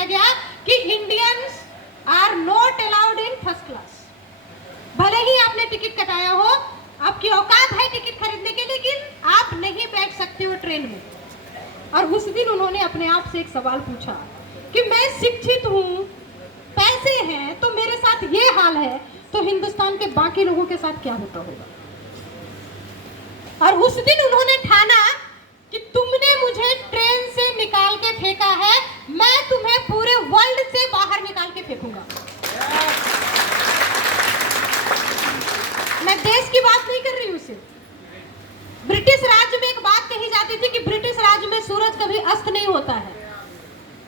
दिया गया कि Indians are not allowed in first class. भले ही आपने टिकट कटाया हो, आपकी औकात है टिकट खरीदने के, लेकिन आप नहीं बैठ सकते हो ट्रेन में। और उस दिन उन्होंने अपने आप से एक सवाल पूछा कि मैं शिक्षित हूँ, पैसे हैं, तो मेरे साथ ये हाल है, तो हिंदुस्तान के बाकी लोगों के साथ क्या होता होगा। और उस दिन उन्होंने ठाना कि तुमने मुझे ट्रेन से निकाल के फेंका है, मैं तुम्हें पूरे वर्ल्ड से बाहर निकाल के फेंकूंगा। मैं देश की बात नहीं कर रही हूं सिर्फ। ब्रिटिश राज्य में एक बात कही जाती थी कि ब्रिटिश राज्य में सूरज कभी अस्त नहीं होता है।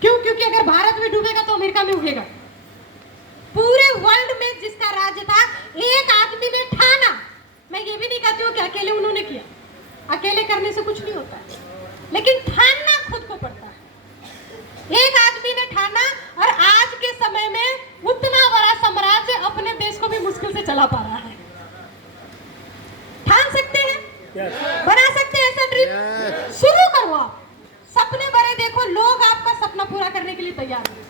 क्यों? क्योंकि अगर भारत में डूबेगा तो अमेरिका में उगेगा। पूरे वर्ल्ड में जिसका राज्य था, एक आदमी ने ठाना, मैं ये भी नहीं कहती हूँ कि अकेले उन्होंने किया, अकेले करने से कुछ नहीं होता है, लेकिन ठानना खुद को पड़ता है। एक आदमी ने ठाना, और आज के समय में उतना बड़ा साम्राज्य अपने देश को भी मुश्किल से चला पा रहा है। ठान सकते हैं, बना सकते हैं ऐसा ड्रीम। शुरू करो, आप सपने बड़े देखो, लोग आपका सपना पूरा करने के लिए तैयार हैं।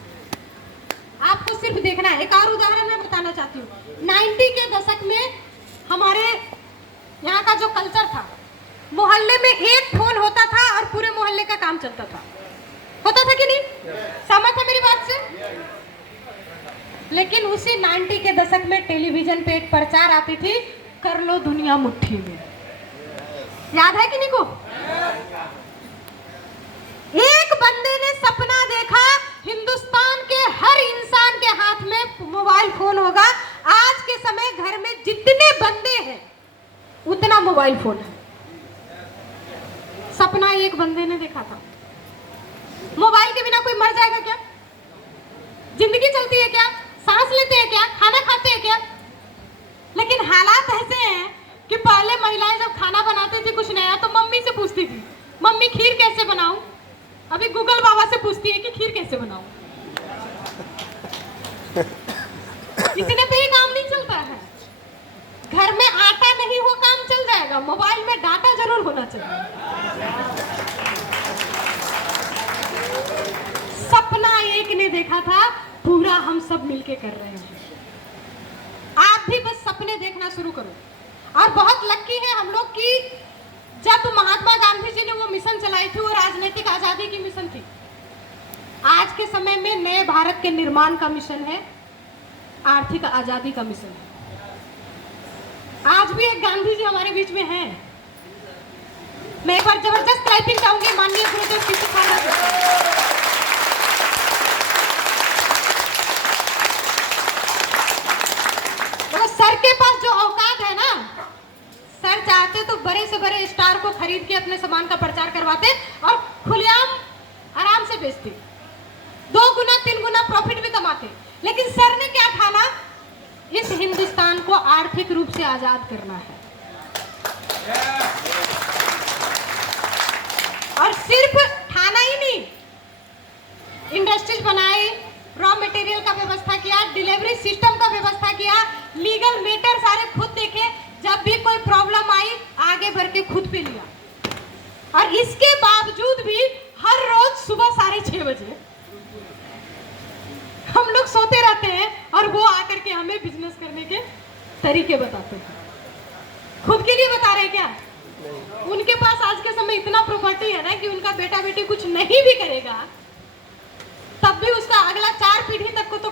आपको सिर्फ देखना है। एक और उदाहरण मैं बताना चाहती हूँ। 90 के दशक में हमारे यहाँ का जो कल्चर था, मोहल्ले में एक फोन होता था और पूरे मोहल्ले का काम चलता था। होता था कि नहीं? सहमत है मेरी बात से? लेकिन उसी 90 के दशक में टेलीविजन पे एक प्रचार आती थी, कर लो दुनिया मुट्ठी में। याद है कि नहीं को? एक बंदे ने सपना देखा, हिंदुस्तान के हर इंसान के हाथ में मोबाइल फोन होगा। आज के समय घर में जितने बंदे हैं उतना मोबाइल फोन है। सपना एक बंदे ने देखा था। मोबाइल के बिना कोई मर जाएगा क्या? जिंदगी चलती है क्या? सांस लेते हैं क्या? खाना खाते हैं क्या? लेकिन हालात ऐसे हैं कि पहले महिलाएं जब खाना बनाती थी कुछ नया, तो मम्मी से पूछती थी, मम्मी खीर कैसे बनाऊं? अभी गूगल बाबा से पूछती है कि खीर कैसे बनाऊं। इतने पे ही काम नहीं चलता है। घर में आटा नहीं हो, काम चल जाएगा। मोबाइल में डाटा जरूर होना चाहिए। सपना एक ने देखा था, पूरा हम सब मिलके कर रहे हैं। आप भी बस सपने देखना शुरू करो। और बहुत लकी है हम लोग कि जब महात्मा गांधी जी ने वो मिशन चलाई थी, वो राजनीतिक आजादी की मिशन थी। आज के समय में नए भारत के निर्माण का मिशन है, आर्थिक आजादी का मिशन है। आज भी एक गांधी जी हमारे बीच में हैं। मैं एक बार जबरदस्त टाइपिंग चाहूंगी माननीय गुरुदेव किसी तो सर के पास जो औकात है ना, सर चाहते तो बड़े से बड़े स्टार को खरीद के अपने सामान का प्रचार करवाते और खुलेआम आराम से बेचते, 2 गुना 3 गुना प्रॉफिट भी कमाते। लेकिन सर ने क्या ठाना? इस हिंदुस्तान को आर्थिक रूप से आजाद करना है। और सिर्फ ठाना ही नहीं, इंडस्ट्रीज बनाए, रॉ मटेरियल का व्यवस्था किया, डिलीवरी सिस्टम का व्यवस्था किया, लीगल मैटर सारे खुद देखे। जब भी कोई प्रॉब्लम आई, आगे बढ़ के खुद पे लिया। और इसके बावजूद भी हर रोज सुबह 6:30 बजे हम लोग सोते रहते हैं और वो आकर के हमें बिजनेस करने के तरीके बताते हैं। खुद के लिए बता रहे क्या? उनके पास आज के समय इतना प्रॉपर्टी है ना कि उनका बेटा बेटी कुछ नहीं भी करेगा, तब भी उसका अगला 4 पीढ़ी तक को तो